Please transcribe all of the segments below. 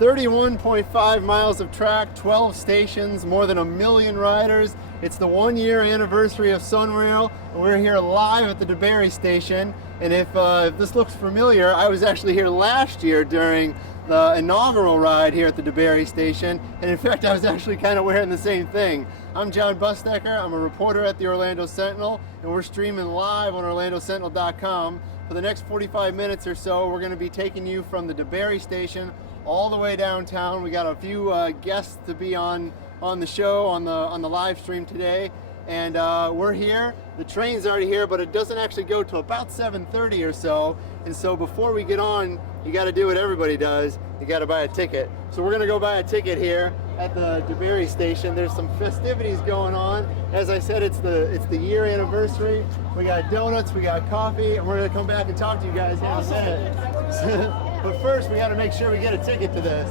31.5 miles of track, 12 stations, more than 1 million riders. It's the 1-year anniversary of SunRail, and we're here live at the DeBary station. And if this looks familiar, I was actually here last year during the inaugural ride here at the DeBary station, and in fact I was actually kind of wearing the same thing. I'm John Bustecker, I'm a reporter at the Orlando Sentinel, and we're streaming live on orlandosentinel.com. For the next 45 minutes or so, we're going to be taking you from the DeBary station all the way downtown. We got a few guests to be on the show, on the live stream today, and we're here. The train's already here, but it doesn't actually go till about 7:30 or so, and so before we get on, you got to do what everybody does. You got to buy a ticket. So we're going to go buy a ticket here at the DeBary station. There's some festivities going on. As I said, it's the year anniversary. We got donuts, we got coffee, and we're going to come back and talk to you guys in a minute. But first, we got to make sure we get a ticket to this.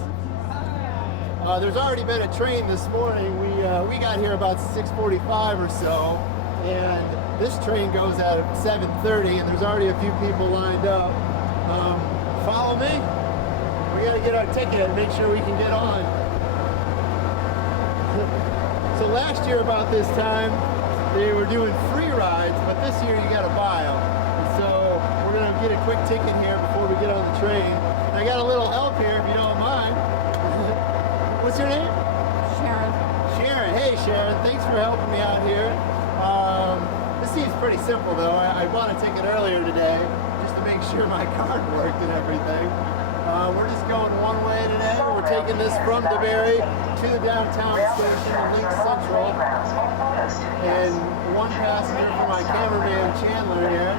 There's already been a train this morning. We got here about 6:45 or so, and this train goes at 7:30, and there's already a few people lined up. Follow me. We got to get our ticket and make sure we can get on. So last year about this time, they were doing free rides, but this year you got to buy them. And so we're going to get a quick ticket here before we get on the train. And I got a little help here, if you don't mind. What's your name? Sharon. Sharon. Hey, Sharon. Thanks for helping me out here. This seems pretty simple, though. I bought a ticket earlier today just to make sure my card worked and everything. We're just going one way today. We're taking this from DeBary to the downtown station of Lynx Central. And one passenger for my cameraman, Chandler, here.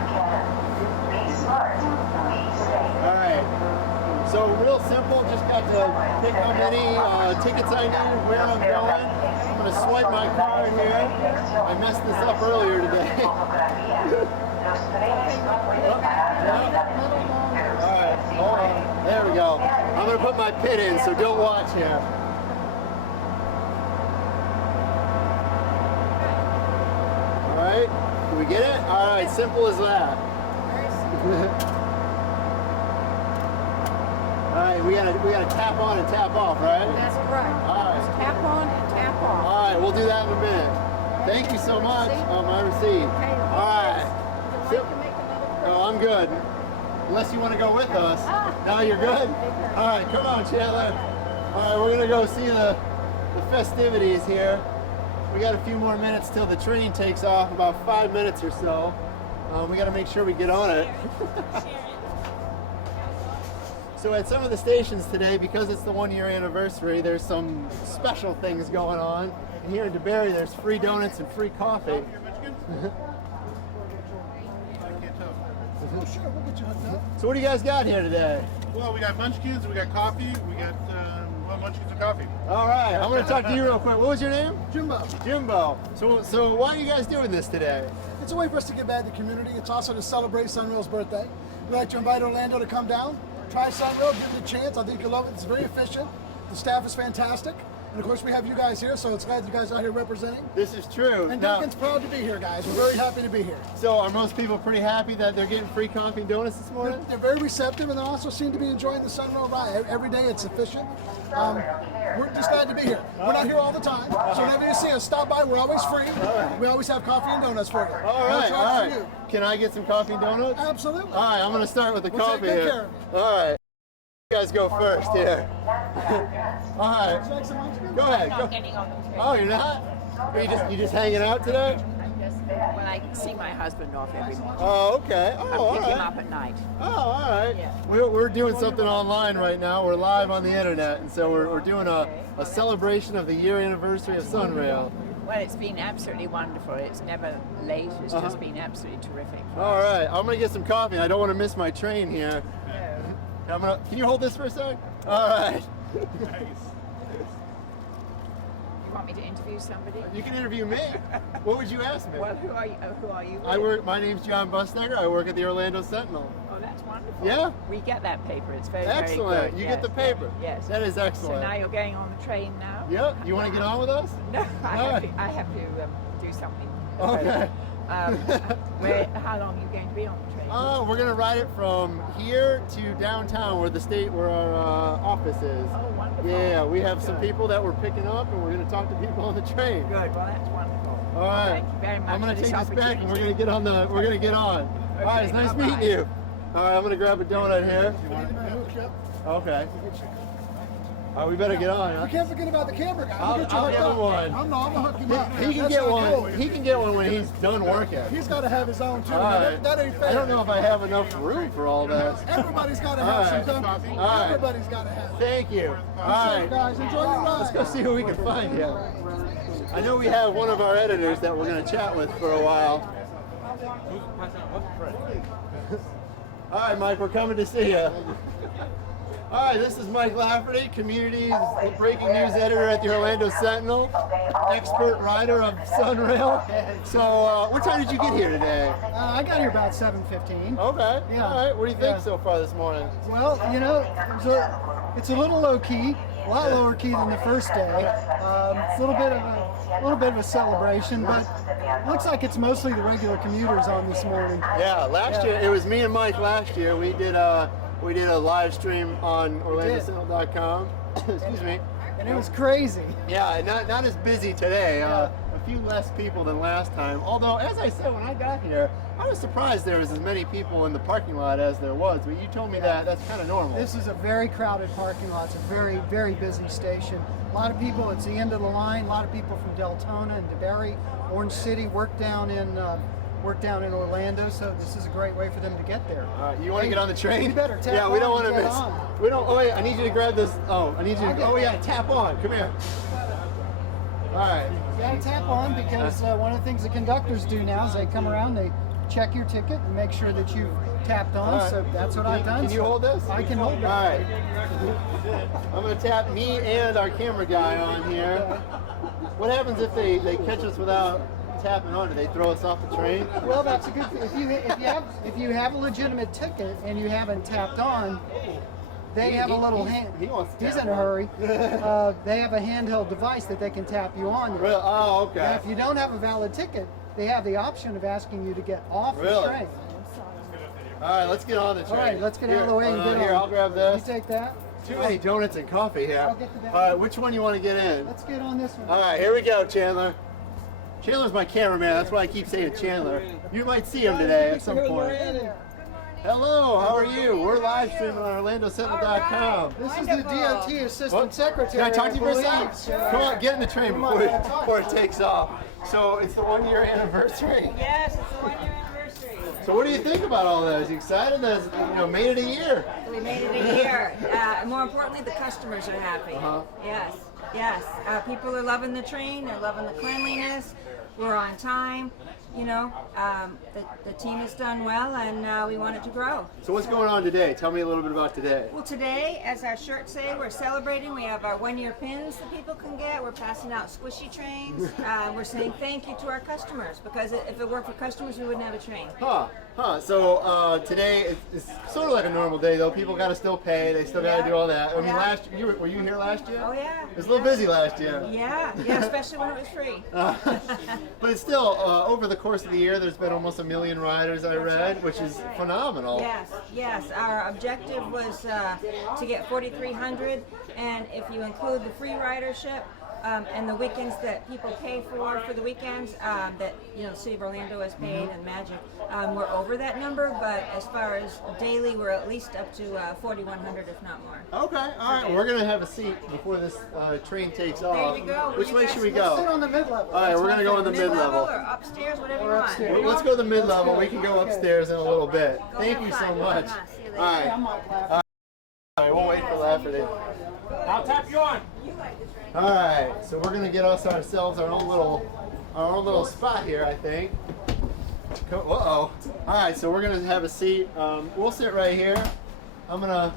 All right. So real simple, just got to pick how many tickets I need, where I'm going. I'm going to swipe my card here. I messed this up earlier today. Alright, hold on. There we go. I'm going to put my pin in, so don't watch here. Alright, can we get it? Alright, simple as that. Alright, we gotta tap on and tap off, right? That's correct. Alright. Just tap on and tap off. Alright, we'll do that in a minute. Thank you so much. Oh, my receipt. Okay. Alright. Would you like to make another No, I'm good. Unless you want to go with us. No, you're good? Alright, come on, Chandler. Alright, we're gonna go see the festivities here. We got a few more minutes till the train takes off, about 5 minutes or so. We gotta make sure we get on it. So at some of the stations today, because it's the 1-year anniversary, there's some special things going on. And here in DeBary, there's free donuts and free coffee. Oh, sure, we'll get you hooked up. So what do you guys got here today? Well, we got munchkins, we got coffee, we got munchkins and coffee. All right, I'm going to talk to you real quick. What was your name? Jimbo. Jimbo. So why are you guys doing this today? It's a way for us to give back to the community. It's also to celebrate SunRail's birthday. We'd like to invite Orlando to come down, try SunRail, give it a chance. I think you'll love it. It's very efficient. The staff is fantastic. And of course, we have you guys here, so it's glad you guys are out here representing. This is true. And Now, Duncan's proud to be here, guys. We're very happy to be here. so are most people pretty happy that they're getting free coffee and donuts this morning? They're very receptive, and they also seem to be enjoying the SunRail ride. Every day it's efficient. We're just glad to be here. We're not here all the time, so whenever you see us, stop by. We're always free. We always have coffee and donuts for you. All No right, charge all for right. you. Can I get some coffee and donuts? Absolutely. All right, I'm going to start with the We'll coffee take good here. care of you. All right. You guys go first here. All right. Would you like some munchkins? Go ahead. I'm Go. not getting on the train. Oh, you're not? Are you just hanging out today? I'm just when I see my husband off every morning. Oh, okay. Oh, I all pick him right. up at night. Oh, all right. Yeah. We're doing something online right now. We're live on the internet, and so we're doing a celebration of the year anniversary of SunRail. Well, it's been absolutely wonderful. It's never late. It's just been absolutely terrific. For All us. right. I'm going to get some coffee. I don't want to miss my train here. Can you hold this for a sec? All right. You want me to interview somebody? You can interview me. What would you ask me? Well, who are you? Who are you? I work. My name's John Bustecker. I work at the Orlando Sentinel. Oh, that's wonderful. Yeah. We get that paper. It's very, Excellent. very good. You yes. get the paper. Yes. That is excellent. So now you're going on the train now? Yep. You want to get on with us? No, I All have right. to do something. Okay. How long are you going to be on the train? We're gonna ride it from here to downtown, where our office is. Oh, wonderful. Yeah, we have That's some good. people that we're picking up, and we're gonna talk to people on the train. Good. Well, that's wonderful. All right. Thank you very much. I'm gonna for take this this back, and we're gonna opportunity. get on the. We're gonna get on. All right, it's Okay, nice bye-bye. meeting you. All right, I'm gonna grab a donut here. Yep. Okay. All right, we better get on. Huh? You can't forget about the camera guy. I'll Get you hooked give him up. one. I'm gonna hook him up. He can That's get not one. cool. He can get one when he's done working. He's got to have his own too. All man. right. That ain't fair. I don't know if I have enough room for all that. Everybody's got to have All some right. company. All right. Everybody's got to have it. Thank you. All right. Guys, enjoy your ride. Let's go see who we can find here. I know we have one of our editors that we're going to chat with for a while. All right, Mike, we're coming to see you. All right, this is Mike Lafferty, Communities breaking news editor at the Orlando Sentinel, expert rider of SunRail. So, what time did you get here today? I got here about 7:15. Okay. Yeah. All right. What do you think Yeah. so far this morning? Well, you know, it's a little low key, a lot lower key than the first day. It's a little bit of a celebration, but it looks like it's mostly the regular commuters on this morning. Yeah. Last year it was me and Mike. Last year we did a live stream on OrlandoSentinel.com. Excuse me. And it was crazy. Yeah, not as busy today. A few less people than last time. Although, as I said when I got here, I was surprised there was as many people in the parking lot as there was. But you told me that that's kind of normal. This is a very crowded parking lot. It's a very, very busy station. A lot of people, it's the end of the line. A lot of people from Deltona and DeBary, Orange City, work down in Orlando, so this is a great way for them to get there. All right, you want to get on the train? You better tap Yeah, we don't on want to and get miss. on. We don't. Oh wait, I need you to grab this. Oh, I need you. Oh yeah, tap on. Come here. All right. You gotta tap on because one of the things the conductors do now is they come around, they check your ticket and make sure that you've tapped on. All right. So that's what I've done. Can you So hold this? I can hold it. All right. I'm gonna tap me and our camera guy on here. What happens if they catch us without tapping on? Do they throw us off the train? Well, that's a good thing. If you have a legitimate ticket and you haven't tapped on, they have a little hand. He wants to He's tap in a on. hurry. They have a handheld device that they can tap you on. Really? Oh, okay. And if you don't have a valid ticket, they have the option of asking you to get off Really? the train. All right, let's get on the train. All right, let's get out of the way and get Here, on. I'll grab You this. take that. Too many donuts and coffee here. I'll get the All right, which one you want to get in? Let's get on this one. All right, here we go, Chandler. Chandler's my cameraman. That's why I keep saying Chandler. You might see him today at some point. Hello, how are you? We're live streaming on OrlandoSentinel.com. This is the DOT Assistant Secretary. Can I talk to you for a believe. second? Come on, get in the train before it takes off. So it's the 1 year anniversary. Yes, it's the 1 year anniversary. So what do you think about all that? Is you excited? That made it a year. We made it a year. More importantly, the customers are happy. Yes, yes. People are loving the train. They're loving the cleanliness. We're on time. You know, the team has done well, and we want it to grow. So what's going on today? Tell me a little bit about today. Well, today, as our shirts say, we're celebrating. We have our 1 year pins that people can get. We're passing out squishy trains. We're saying thank you to our customers, because if it weren't for customers, we wouldn't have a train. So today it's sort of like a normal day, though. People got to still pay. They still got to do all that. I mean, Yeah. were you here last year? Oh, yeah. It was a little busy last year. Yeah, especially when it was free. But it's still, over the course of the year, there's been almost 1 million riders, I read, which is phenomenal. Yes. Our objective was to get 4,300, and if you include the free ridership and the weekends that people pay for the weekends that the City of Orlando has paid and Magic, we're over that number. But as far as daily, we're at least up to 4,100, if not more. Okay, all right. We're going to have a seat before this train takes off. There you go. Which way should we go? Sit on the mid-level. All right, we're going to go in the Mid-level mid-level. or upstairs, whatever Or you want. upstairs. Well, let's go to the mid-level. We can go upstairs in a little bit. Go Thank have you so fun. much. See you later. All right. I'm Mike Lafferty. All right, we'll wait for Lafferty. I'll tap you on. All right, so we're gonna get ourselves our own little spot here, I think. Uh-oh. All right, so we're gonna have a seat. We'll sit right here. I'm gonna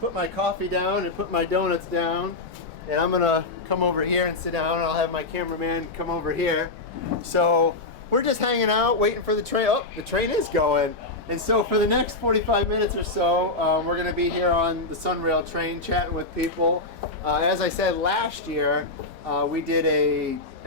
put my coffee down and put my donuts down, and I'm gonna come over here and sit down, and I'll have my cameraman come over here. So we're just hanging out, waiting for the train. Oh, the train is going. And so for the next 45 minutes or so, we're going to be here on the SunRail train chatting with people. As I said last year, we did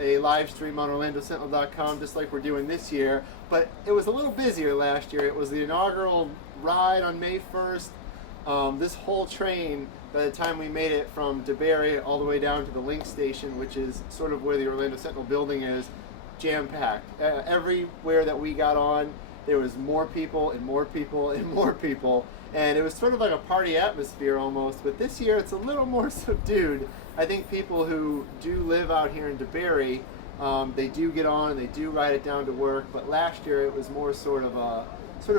a live stream on OrlandoSentinel.com just like we're doing this year, but it was a little busier last year. It was the inaugural ride on May 1st. This whole train, by the time we made it from DeBary all the way down to the Lynx Station, which is sort of where the Orlando Sentinel building is, jam-packed. Everywhere that we got on, there was more people and more people and more people, and it was sort of like a party atmosphere almost, but this year it's a little more subdued. I think people who do live out here in DeBary, they do get on and they do ride it down to work, but last year it was more sort of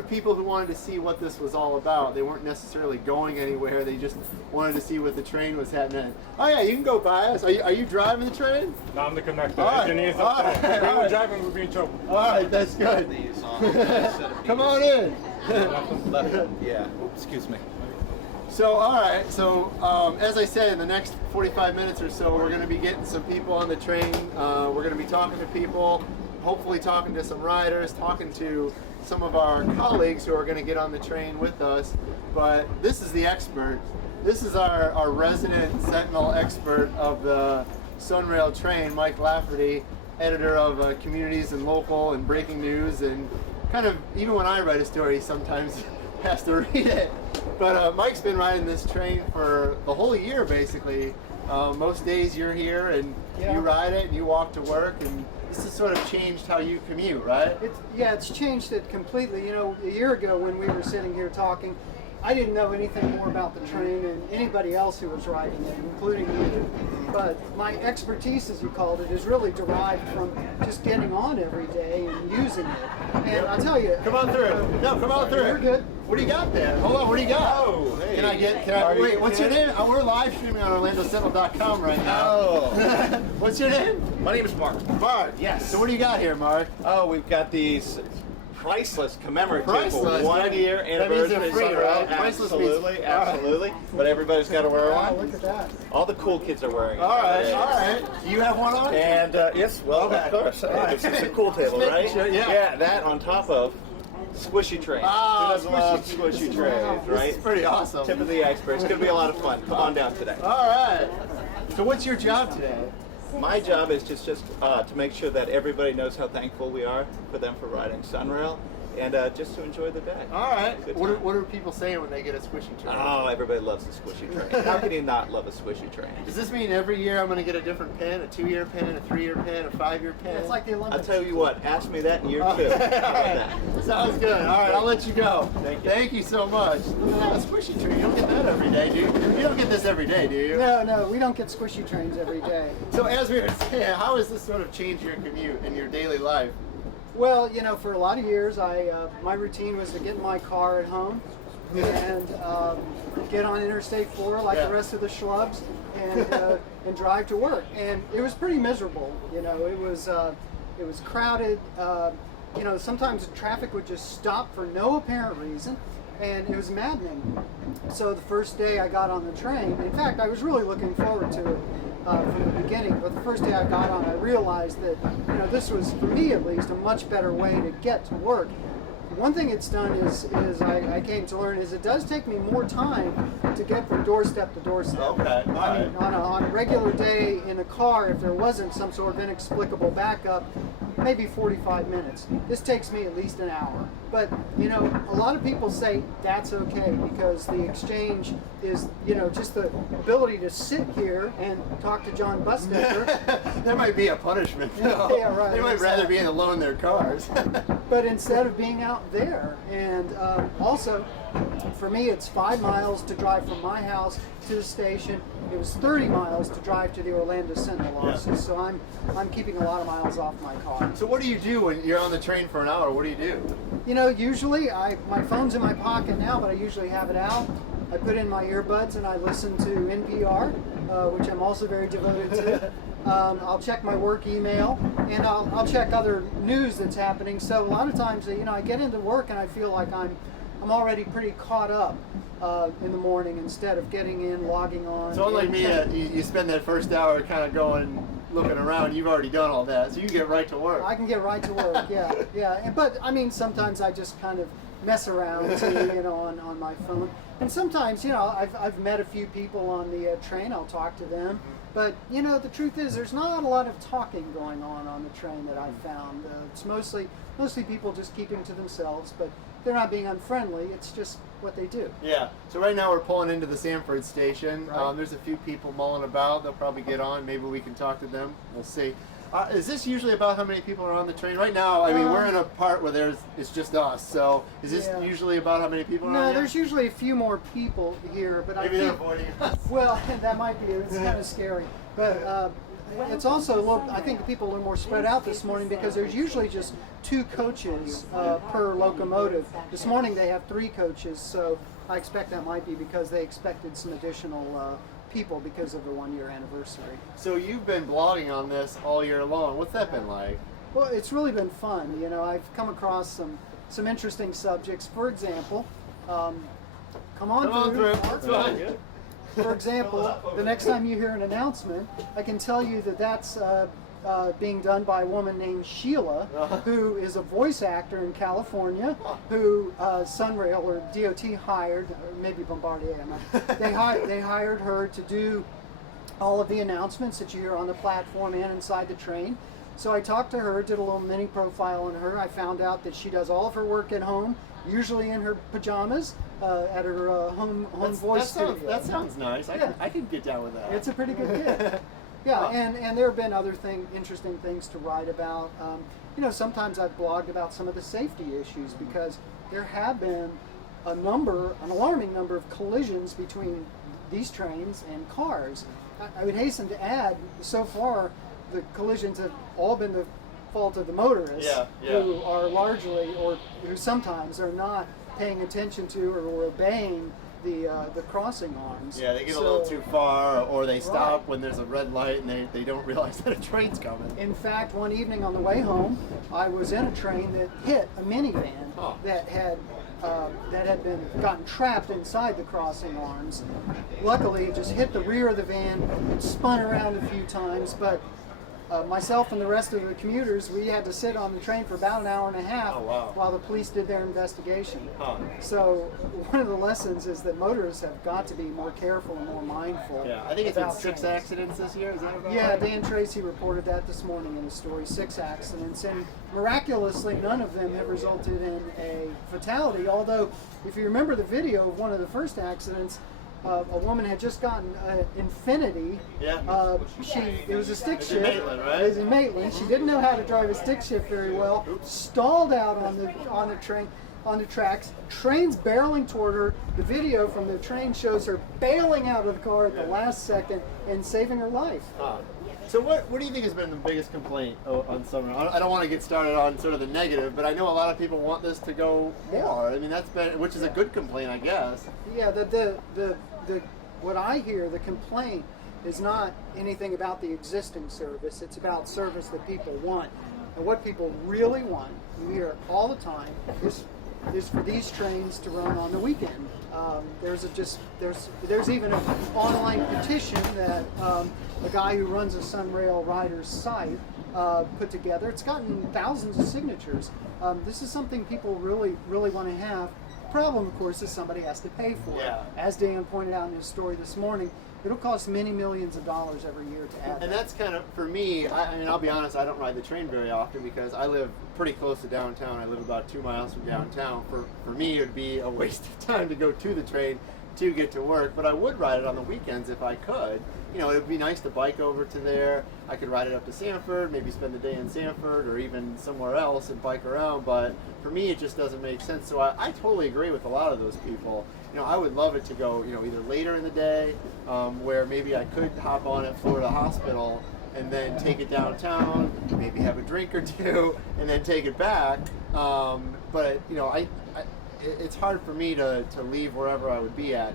people who wanted to see what this was all about. They weren't necessarily going anywhere, they just wanted to see what the train was happening. Oh yeah, you can go by us. Are you driving the train? No, I'm the conductor. All right. Engineers All up there. right. We All were right. driving, we'd be in trouble. Alright, that's good. Come on in. Yeah, excuse me. So, alright, so as I said, in the next 45 minutes or so, we're going to be getting some people on the train. We're going to be talking to people, hopefully talking to some riders, talking to some of our colleagues who are going to get on the train with us. But this is the expert. This is our resident Sentinel expert of the SunRail train, Mike Lafferty, editor of Communities and Local and Breaking News, and kind of, even when I write a story, sometimes has to read it. But Mike's been riding this train for the whole year, basically. Most days you're here and you ride it and you walk to work, and this has sort of changed how you commute, right? It's changed it completely. You know, a year ago when we were sitting here talking, I didn't know anything more about the train than anybody else who was riding it, including you. But my expertise, as you called it, is really derived from just getting on every day and using it. And I'll tell you. Come on through. No, come on through. You're good. What do you got there? Hold on, what do you got? Oh, hey. Wait, what's your name? We're live streaming on OrlandoSentinel.com right now. Oh, What's your name? my name is Mark. Mark. Yes. So what do you got here, Mark? Oh, we've got these priceless commemorative Priceless? 1 year That means anniversary. they're free, SunRail. right? Priceless means- Absolutely, absolutely. But everybody's got to wear Wow, one. look at that. All the cool kids are wearing it. All right, nowadays. all right. Do you have one on? And yes, well, Okay. of course. All right. It's a cool table, Just right? making sure, yeah. Yeah, that on top of squishy trays. Ah, Who doesn't love squishy- squishy This trays, right? is pretty awesome. Tip of the iceberg. It's going to be a lot of fun. Come on down today. All right. So what's your job today? My job is just to make sure that everybody knows how thankful we are for them for riding SunRail, and just to enjoy the day. All right. Good What time. are people saying when they get a squishy train? Oh, everybody loves a squishy train. How can you not love a squishy train? Does this mean every year I'm going to get a different pen, a 2-year pen, a 3-year pen, a 5-year pen? It's like the I'll Olympics. tell you what, ask me that in year 2. How about that? Sounds good. All right, I'll let you go. Thank you. Thank you so much. A squishy train, you don't get that every day, do you? You don't get this every day, do you? No, we don't get squishy trains every day. So as we were saying, how has this sort of changed your commute and your daily life? Well, you know, for a lot of years, my routine was to get in my car at home and get on Interstate 4 like Yeah. the rest of the schlubs and drive to work. And it was pretty miserable. You know, it was crowded. You know, sometimes the traffic would just stop for no apparent reason, and it was maddening. So the first day I got on the train, in fact, I was really looking forward to it from the beginning, but the first day I got on, I realized that, you know, this was, for me at least, a much better way to get to work. One thing it's done is I came to learn is it does take me more time to get from doorstep to doorstep. Okay, all I mean, right. on a regular day in a car, if there wasn't some sort of inexplicable backup, maybe 45 minutes. This takes me at least an hour. But, you know, a lot of people say that's okay because the exchange is, you know, just the ability to sit here and talk to John Busdecker. That might be a punishment. Yeah, right, They might rather be exactly. alone in their cars. But instead of being out there, and also for me it's 5 miles to drive from my house to the station. It was 30 miles to drive to the Orlando Sentinel offices, so I'm keeping a lot of miles off my car. So what do you do when you're on the train for an hour? What do you do? You know, usually my phone's in my pocket now, but I usually have it out. I put in my earbuds and I listen to NPR, which I'm also very devoted to. I'll check my work email, and I'll check other news that's happening. So a lot of times, you know, I get into work and I feel like I'm already pretty caught up in the morning instead of getting in, logging on. So unlike me, checking. you spend that first hour kind of going, looking around. You've already done all that, so you get right to work. I can get right to work. Yeah. But I mean, sometimes I just kind of mess around to, on my phone. And sometimes, I've met a few people on the train. I'll talk to them. But, the truth is there's not a lot of talking going on the train that I've found. It's mostly people just keeping to themselves, but they're not being unfriendly. It's just what they do. Yeah. So right now we're pulling into the Sanford station. Right. There's a few people mulling about. They'll probably get on. Maybe we can talk to them. We'll see. Is this usually about how many people are on the train? Right now, I mean, we're in a part where it's just us. So is this usually about how many people are on? No, here? there's usually a few more people here, but Maybe I they're think, avoiding us. well, that might be. It's kind of scary, but it's also a little. I think the people are more spread out this morning because there's usually just 2 coaches per locomotive. This morning they have 3 coaches, so I expect that might be because they expected some additional people because of the 1-year anniversary. So you've been blogging on this all year long. What's that been like? Well, it's really been fun. I've come across some interesting subjects. For example, come on through. That's fine. For example, the next time you hear an announcement, I can tell you that's being done by a woman named Sheila, who is a voice actor in California, who SunRail or DOT hired, or maybe Bombardier. They hired her to do all of the announcements that you hear on the platform and inside the train. So I talked to her, did a little mini profile on her. I found out that she does all of her work at home, usually in her pajamas, at her home voice studio. That sounds nice. I can get down with that. It's a pretty good gig. Yeah, and there have been other interesting things to write about. Sometimes I've blogged about some of the safety issues because there have been an alarming number of collisions between these trains and cars. I would hasten to add, so far, the collisions have all been the fault of the motorists, who are largely, or who sometimes are not paying attention to or obeying the crossing arms. Yeah, they get a little too far, or they stop when there's a red light and they don't realize that a train's coming. In fact, one evening on the way home, I was in a train that hit a minivan that had gotten trapped inside the crossing arms. Luckily, it just hit the rear of the van and spun around a few times, but myself and the rest of the commuters, we had to sit on the train for about an hour and a half while the police did their investigation. So one of the lessons is that motorists have got to be more careful and more mindful. Yeah, I think it's been 6 trains. accidents this year. Is that about Yeah, right? Dan Tracy reported that this morning in the story, 6 accidents, and miraculously none of them have resulted in a fatality, although if you remember the video of one of the first accidents, a woman had just gotten an Infinity. Yeah. It was a stick It's in shift. Maitland, right? It was in Maitland. She didn't know how to drive a stick shift very well. Stalled out on the tracks. Train's barreling toward her. The video from the train shows her bailing out of the car at the last second and saving her life. So what do you think has been the biggest complaint on SunRail? I don't want to get started on sort of the negative, but I know a lot of people want this to go more. I mean, which is a good complaint, I guess. Yeah, what I hear, the complaint is not anything about the existing service. It's about service that people want. And what people really want, you hear it all the time, is for these trains to run on the weekend. There's even an online petition that a guy who runs a SunRail Riders site put together. It's gotten thousands of signatures. This is something people really, really want to have. The problem, of course, is somebody has to pay for it. As Dan pointed out in his story this morning, it'll cost many millions of dollars every year to add. And that's kind of, for me, I mean, I'll be honest, I don't ride the train very often because I live pretty close to downtown. I live about 2 miles from downtown. For me, it would be a waste of time to go to the train to get to work, but I would ride it on the weekends if I could. It would be nice to bike over to there. I could ride it up to Sanford, maybe spend the day in Sanford or even somewhere else and bike around, but for me it just doesn't make sense. So I totally agree with a lot of those people. I would love it to go, either later in the day, where maybe I could hop on at Florida Hospital and then take it downtown, maybe have a drink or two, and then take it back. But it's hard for me to leave wherever I would be at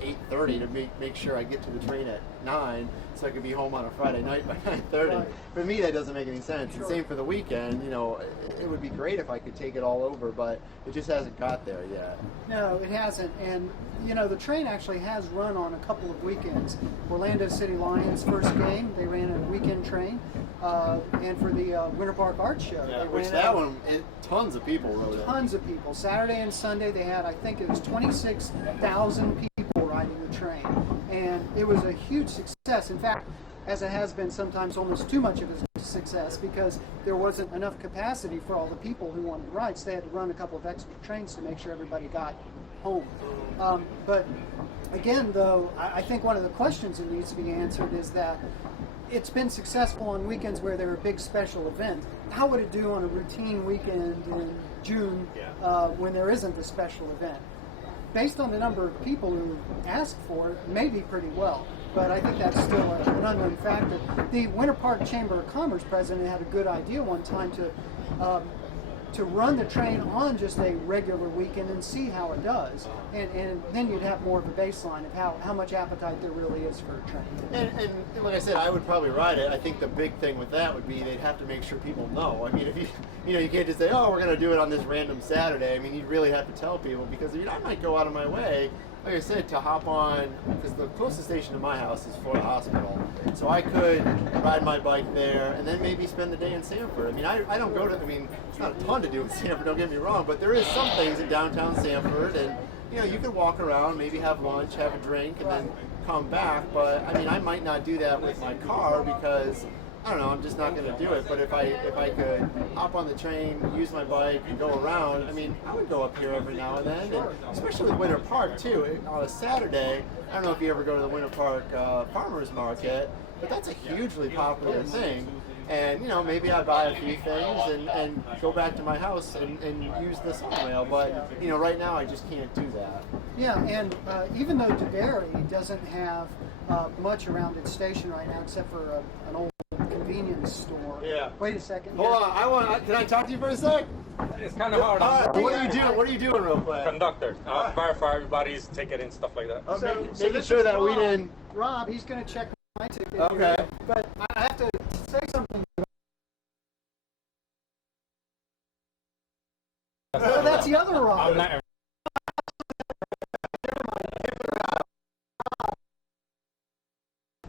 8:30 to make sure I get to the train at 9 so I could be home on a Friday night by 9:30. Right. For me, that doesn't make any sense. Sure. And same for the weekend. It would be great if I could take it all over, but it just hasn't got there yet. No, it hasn't. And, the train actually has run on a couple of weekends. Orlando City Lions' first game, they ran a weekend train. And for the Winter Park Art Show, they Which ran that one, tons of people rode it. Tons of people. Saturday and Sunday they had, I think it was 26,000 people riding the train, and it was a huge success. In fact, as it has been sometimes almost too much of a success because there wasn't enough capacity for all the people who wanted to ride, so they had to run a couple of extra trains to make sure everybody got home. But again, though, I think one of the questions that needs to be answered is that it's been successful on weekends where there are big special events. How would it do on a routine weekend in June when there isn't a special event? Based on the number of people who asked for it, maybe pretty well. But I think that's still an unknown factor. The Winter Park Chamber of Commerce president had a good idea one time to run the train on just a regular weekend and see how it does. And then you'd have more of a baseline of how much appetite there really is for a train. And like I said, I would probably ride it. I think the big thing with that would be they'd have to make sure people know. I mean, if you can't just say, oh, we're going to do it on this random Saturday. I mean, you'd really have to tell people because I might go out of my way, like I said, to hop on, because the closest station to my house is Florida Hospital. So I could ride my bike there and then maybe spend the day in Sanford. I mean, I don't go to, it's not a ton to do in Sanford, don't get me wrong, but there is some things in downtown Sanford, and you could walk around, maybe have lunch, have a drink, and then come back. But I might not do that with my car because I don't know, I'm just not going to do it. But if I could hop on the train, use my bike, and go around, I would go up here every now and then, and especially with Winter Park too. On a Saturday, I don't know if you ever go to the Winter Park Farmers Market, but that's a hugely popular thing. And maybe I buy a few things and go back to my house and use the SunRail. But right now I just can't do that. Yeah, and even though DeBary doesn't have much around its station right now, except for an old convenience store. Yeah. Wait a second. Hold on, can I talk to you for a sec? It's kind of hard. What are you doing? What are you doing, real quick? Conductor. Verify everybody's ticket and stuff like that. Okay. Making sure that we didn't. Rob, he's going to check my ticket. Okay. Here, but I have to say something. Oh, that's the other Rob. I'm not.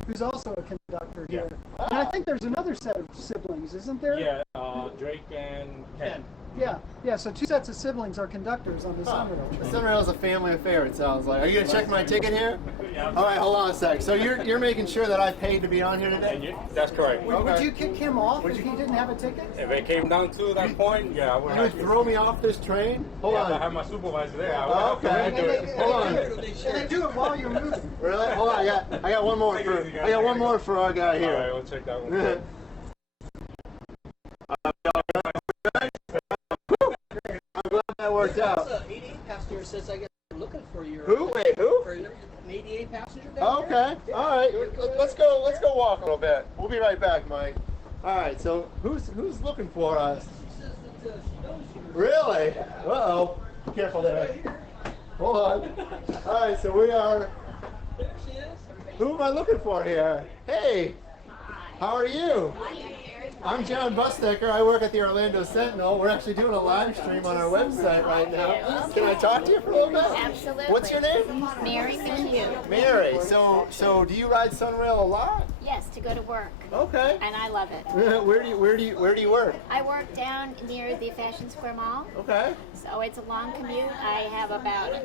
Who's also a conductor here. And I think there's another set of siblings, isn't there? Yeah, Drake and Ken. Yeah, so two sets of siblings are conductors on the SunRail The train. SunRail is a family affair, it sounds like. Are you going to check my ticket here? All right, hold on a sec. So you're making sure that I paid to be on here today? That's correct. Would you kick him off if he didn't have a ticket? If it came down to that point, yeah, I would You would have to. throw me off this train? Hold I on. have my supervisor there. I would have to Okay. do it. Hold on. And they do it while you're moving. Really? Hold on. I got one more for our guy All right, here. we'll check that one. I'm glad that worked out. An 88 passenger says I get looking for you. Who? Wait, who? For an 88 passenger down there. Okay. All right. Let's go walk a little bit. We'll be right back, Mike. All right. So who's looking for us? She says that she knows you. Really? Uh-oh. Careful there. Hold on. All right. So we are. There she is. Who am I looking for here? Hey. How are you? I'm John Busdecker. I work at the Orlando Sentinel. We're actually doing a live stream on our website right now. Can I talk to you for a little bit? Absolutely. What's your name? Mary McHugh. Mary. So do you ride SunRail a lot? Yes, to go to work, Okay. and I love it. Where do you work? I work down near the Fashion Square Mall, Okay. so it's a long commute. I have about a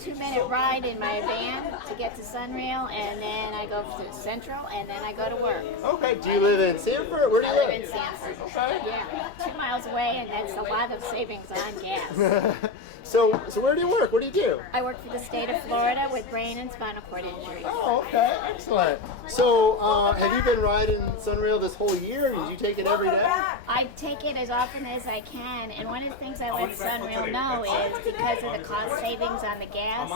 2-minute ride in my van to get to SunRail, and then I go to Central, and then I go to work. Okay. Do you live in Sanford? Where do I you live live? in Sanford. Okay. Yeah, 2 miles away, and that's a lot of savings on gas. So where do you work? What do you do? I work for the state of Florida with brain and spinal cord injuries. Oh, okay. Excellent. So have you been riding SunRail this whole year? Or did you take it every day? I take it as often as I can, and one of the things I let SunRail know is because of the cost savings on the gas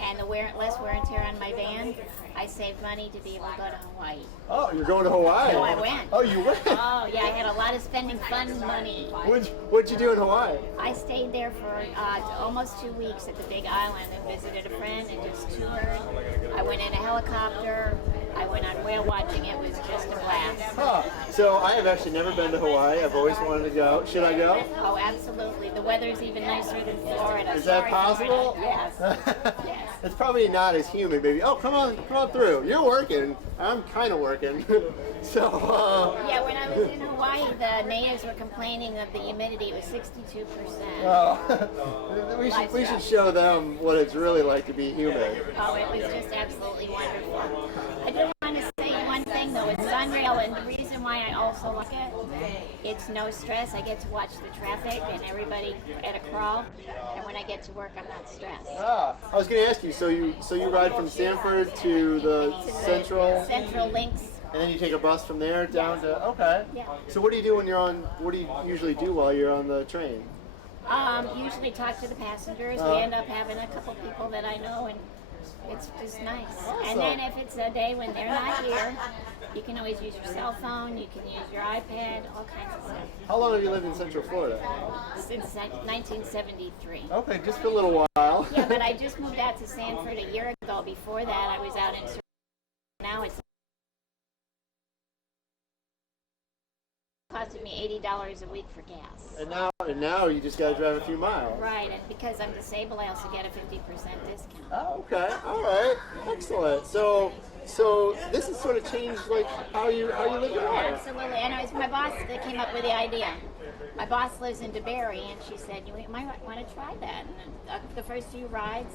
and the less wear and tear on my van, I save money to be able to go to Hawaii. Oh, you're going to Hawaii? So I went. Oh, you went? Oh, yeah, I had a lot of spending fun money. What'd you do in Hawaii? I stayed there for almost 2 weeks at the Big Island and visited a friend and just toured. I went in a helicopter. I went on whale watching. It was just a blast. Huh. So I have actually never been to Hawaii. I've always wanted to go. Should I go? Oh, absolutely. The weather's even nicer than Florida. Is that Sorry, possible? Florida. Yes. Yes. It's probably not as humid, baby. Oh, come on through. You're working. I'm kind of working. So. Yeah, when I was in Hawaii, the natives were complaining of the humidity. It was 62%. Oh. we should show them what it's really like to be humid. Oh, it was just absolutely wonderful. I do want to say one thing though, with SunRail, and the reason why I also like it, it's no stress. I get to watch the traffic and everybody at a crawl, and when I get to work, I'm not stressed. Ah, I was going to ask you. So you ride from Sanford to the Central Lynx. And then you take a bus from there down to, okay. Yeah. So what do you do when you're on, what do you usually do while you're on the train? Usually talk to the passengers. We end up having a couple people that I know, and it's just nice. Awesome. And then if it's a day when they're not here, you can always use your cell phone, you can use your iPad, all kinds of stuff. How long have you lived in Central Florida? Since 1973. Okay, just for a little while. Yeah, but I just moved out to Sanford a year ago. Before that, I was out in now it's costing me $80 a week for gas. And now you just got to drive a few miles. Right, and because I'm disabled, I also get a 50% discount. Oh, okay. All right. Excellent. So this has sort of changed like how you live your life. Absolutely. And it was my boss that came up with the idea. My boss lives in DeBary, and she said, you might want to try that. And the first few rides,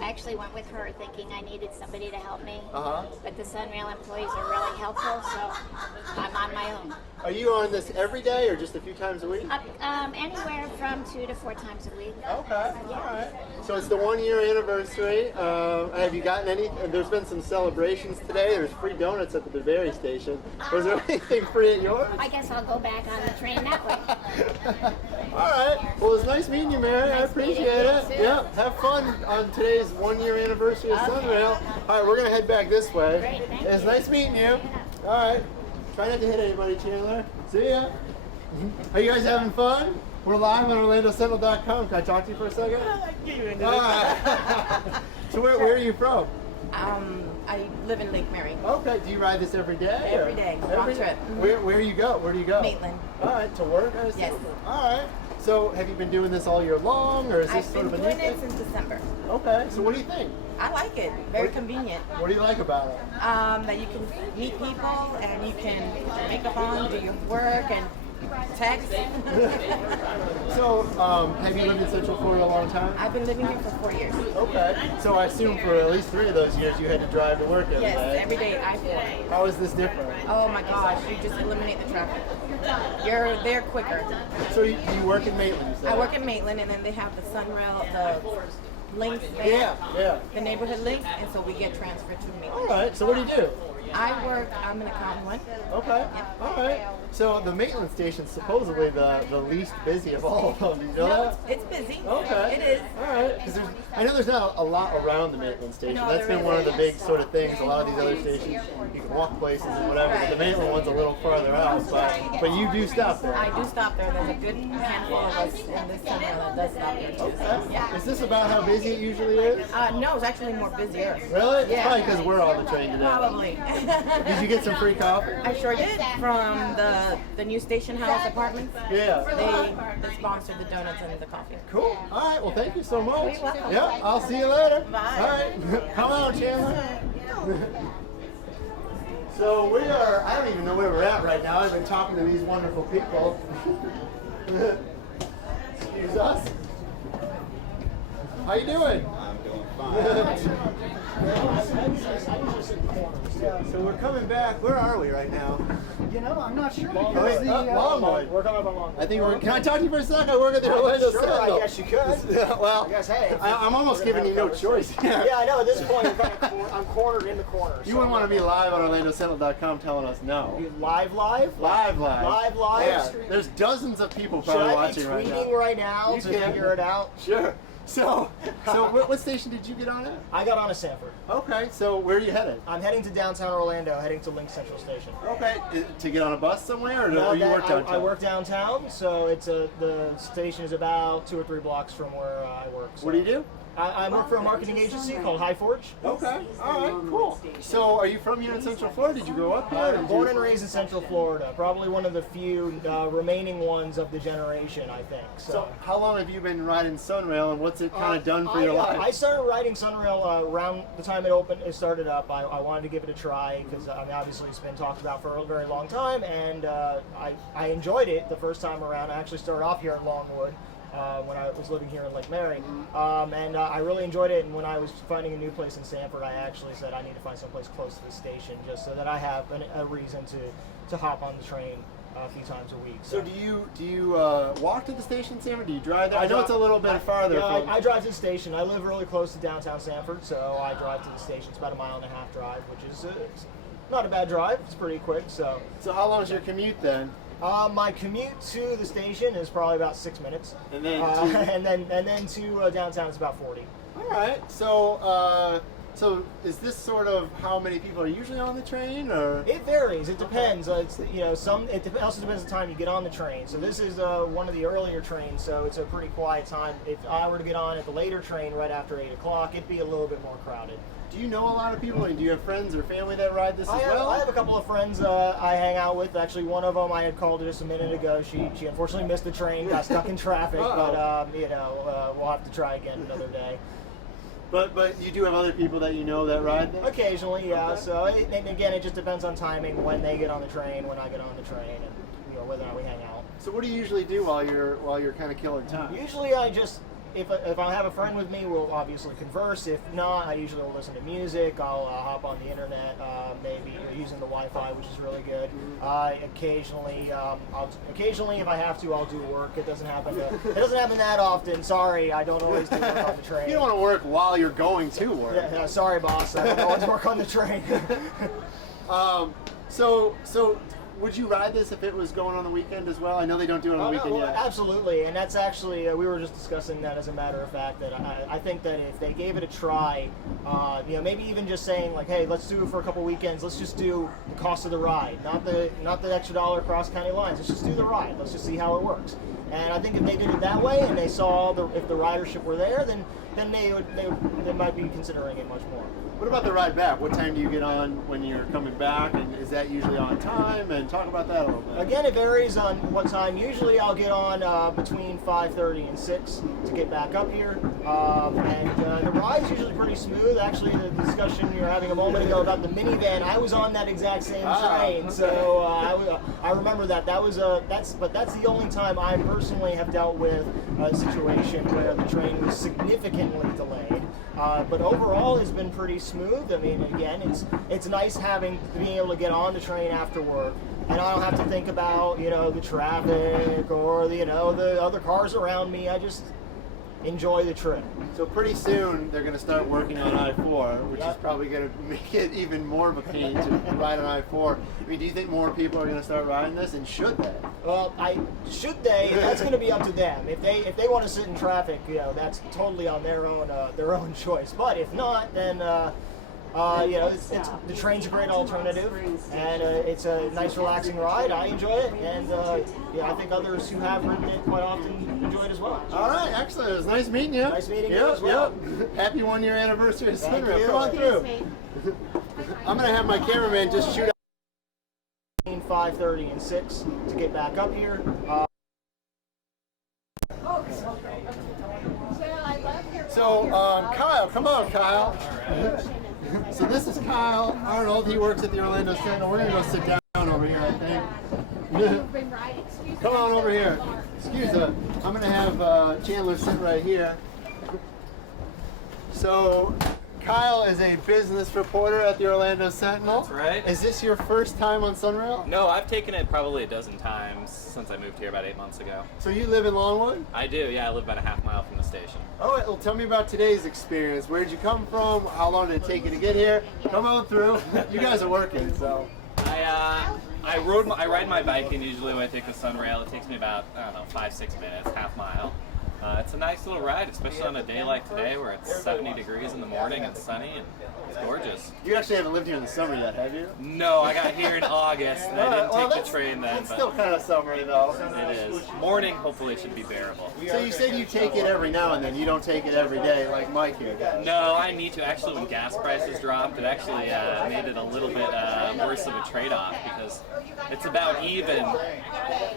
I actually went with her thinking I needed somebody to help me. But the SunRail employees are really helpful, so I'm on my own. Are you on this every day or just a few times a week? Anywhere from 2 to 4 times a week. Okay. All right. So it's the 1-year anniversary. Have you gotten any? There's been some celebrations today. There's free donuts at the DeBary station. Was there anything free at yours? I guess I'll go back on the train that way. All right. Well, it's nice meeting you, Mary. I appreciate it. Yeah. Have fun on today's 1-year anniversary of SunRail. All right, we're gonna head back this way. Great, thank It's nice meeting you. All right. Try not to hit anybody, Chandler. See ya. Are you guys having fun? We're live on OrlandoSentinel.com. Can I talk to you for a second? All right. So where are you from? I live in Lake Mary. Okay. Do you ride this every day? Every day. Long trip. Where do you go? Where do you go? Maitland. All right. To work? I assume? Yes. All right. So have you been doing this all year long, or is this sort of a new thing? I've been doing it since December. Okay. So what do you think? I like it. Very convenient. What do you like about it? That you can meet people and you can put your makeup on, do your work, and text. So, have you lived in Central Florida a long time? I've been living here for 4 years. Okay. So I assume for at least 3 of those years you had to drive to work every day. Yes, every day I-4. How is this different? Oh my gosh, you just eliminate the traffic. You're there quicker. So you work in Maitland, you said? I work in Maitland, and then they have the SunRail, the Lynx Station, Yeah. the neighborhood Lynx, and so we get transferred to Maitland. All right. So what do you do? I'm an accountant. Okay. All right. So the Maitland station's supposedly the least busy of all of them. Do you know No, that? it's busy. Okay. It is. All right. Because I know there's not a lot around the Maitland station. No, That's there been one of the isn't. big sort of things. A lot of these other stations, you can walk places and whatever. But the Maitland one's a little farther out. But you do stop there. I do stop there. There's a good handful of us in this center that does stop there too. Okay. Yeah. Is this about how busy it usually is? No, it's actually more busier. Really? It's Yeah. probably because we're on the train today. Probably. Did you get some free coffee? I sure did from the new Station House apartments. Yeah. They sponsored the donuts and the coffee. Cool. All right. Well, thank you so much. You're welcome. Yeah. I'll see you later. Bye. All right. Come on, Chandler. So we are, I don't even know where we're at right now. I've been talking to these wonderful people. Excuse us. How you doing? I'm doing fine. So we're coming back. Where are we right now? You know, I'm not sure because Wait, Longwood. We're coming up on Longwood. I think we're. Can I talk to you for a second? I work at the Orlando Sure, Sentinel. I guess you could. Well, I guess, hey, I'm almost giving you no choice. Yeah, I know. At this point, I'm cornered in the corner. You wouldn't want to be live on OrlandoSentinel.com telling us no. Live? Live. Live? Yeah. There's dozens of people Should probably I be watching right now. tweeting right now You to can. figure it out? Sure. So what station did you get on at? I got on a Sanford. Okay, so where are you headed? I'm heading to downtown Orlando, heading to Lynx Central Station. Okay, to get on a bus somewhere, or No, do you work downtown? I work downtown, so it's the station is about 2 or 3 blocks from where I work. So. What do you do? I work for a marketing agency called High Forge. Okay, all right, cool. So, are you from here in Central Florida? Did you grow up here? Born and raised in Central Florida, probably one of the few remaining ones of the generation, I think. So, how long have you been riding SunRail, and what's it kind of done for your life? I started riding SunRail around the time it started up. I wanted to give it a try because obviously it's been talked about for a very long time, and I enjoyed it the first time around. I actually started off here in Longwood. When I was living here in Lake Mary, and I really enjoyed it. And when I was finding a new place in Sanford, I actually said I need to find someplace close to the station, just so that I have a reason to hop on the train a few times a week. So do you walk to the station in Sanford? Do you drive there? I know it's a little bit farther. Yeah, I drive to the station. I live really close to downtown Sanford, so I drive to the station. It's about a 1.5 mile drive, which is not a bad drive. It's pretty quick. So how long is your commute then? My commute to the station is probably about 6 minutes, and then and then to downtown is about 40. All right. So is this sort of how many people are usually on the train, or? It varies. It depends. It's also depends on the time you get on the train. So this is one of the earlier trains, so it's a pretty quiet time. If I were to get on at the later train right after 8 o'clock, it'd be a little bit more crowded. Do you know a lot of people, and do you have friends or family that ride this as well? I have a couple of friends I hang out with. Actually, one of them I had called just a minute ago. She unfortunately missed the train, got stuck in traffic, but we'll have to try again another day. But you do have other people that you know that ride there? Occasionally, yeah. So and again, it just depends on timing, when they get on the train, when I get on the train, and whether or not we hang out. So what do you usually do while you're kind of killing time? Usually, I just if I have a friend with me, we'll obviously converse. If not, I usually will listen to music. I'll hop on the internet, maybe using the Wi-Fi, which is really good. Occasionally, if I have to, I'll do work. It doesn't happen that often. Sorry, I don't always do work on the train. You don't want to work while you're going to work. Yeah, sorry, boss. I don't always work on the train. So would you ride this if it was going on the weekend as well? I know they don't do it on the weekend yet. Absolutely, and that's actually, we were just discussing that as a matter of fact, that I think that if they gave it a try, maybe even just saying like, hey, let's do it for a couple weekends, let's just do the cost of the ride, not the extra $1 across county lines, let's just do the ride, let's just see how it works. And I think if they did it that way and they saw if the ridership were there, then they might be considering it much more. What about the ride back? What time do you get on when you're coming back, and is that usually on time? And talk about that a little bit. Again, it varies on what time. Usually I'll get on between 5:30 and 6 to get back up here. And the ride's usually pretty smooth. Actually, the discussion you were having a moment ago about the minivan, I was on that exact same train. So I remember that. That's the only time I personally have dealt with a situation where the train was significantly delayed. But overall, it's been pretty smooth. I mean, again, it's nice being able to get on the train after work, and I don't have to think about the traffic or the other cars around me. I just enjoy the trip. So pretty soon they're going to start working on I-4, which is probably going to make it even more of a pain to ride on I-4. I mean, do you think more people are going to start riding this, and should they? Well, should they? That's going to be up to them. If they want to sit in traffic, that's totally on their own choice. But if not, then the train's a great alternative, and it's a nice, relaxing ride. I enjoy it, and I think others who have ridden it quite often enjoy it as well. All right, excellent. It was nice meeting you. Nice meeting you as well. Yep. Happy 1-year anniversary of SunRail. Come on through. I'm going to have my cameraman just shoot out between 5:30 and 6 to get back up here. So, Kyle, come on, Kyle. So this is Kyle Arnold. He works at the Orlando Sentinel. We're going to go sit down over here, I think. Come on over here. Excuse me. I'm going to have Chandler sit right here. So Kyle is a business reporter at the Orlando Sentinel. That's right. Is this your first time on SunRail? No, I've taken it probably a dozen times since I moved here about 8 months ago. So you live in Longwood? I do, yeah. I live about a half mile from the station. All right, well, tell me about today's experience. Where did you come from? How long did it take you to get here? Come on through. You guys are working, so. I ride my bike in usually when I take the SunRail. It takes me about, 5-6 minutes, half mile. It's a nice little ride, especially on a day like today where it's 70 degrees in the morning and sunny and it's gorgeous. You actually haven't lived here in the summer yet, have you? No, I got here in August and I didn't take the train then. It's still kind of summery though. It is. Morning hopefully should be bearable. So you said you take it every now and then. You don't take it every day like Mike here does. No, I need to. Actually, when gas prices dropped, it actually made it a little bit worse of a trade-off because it's about even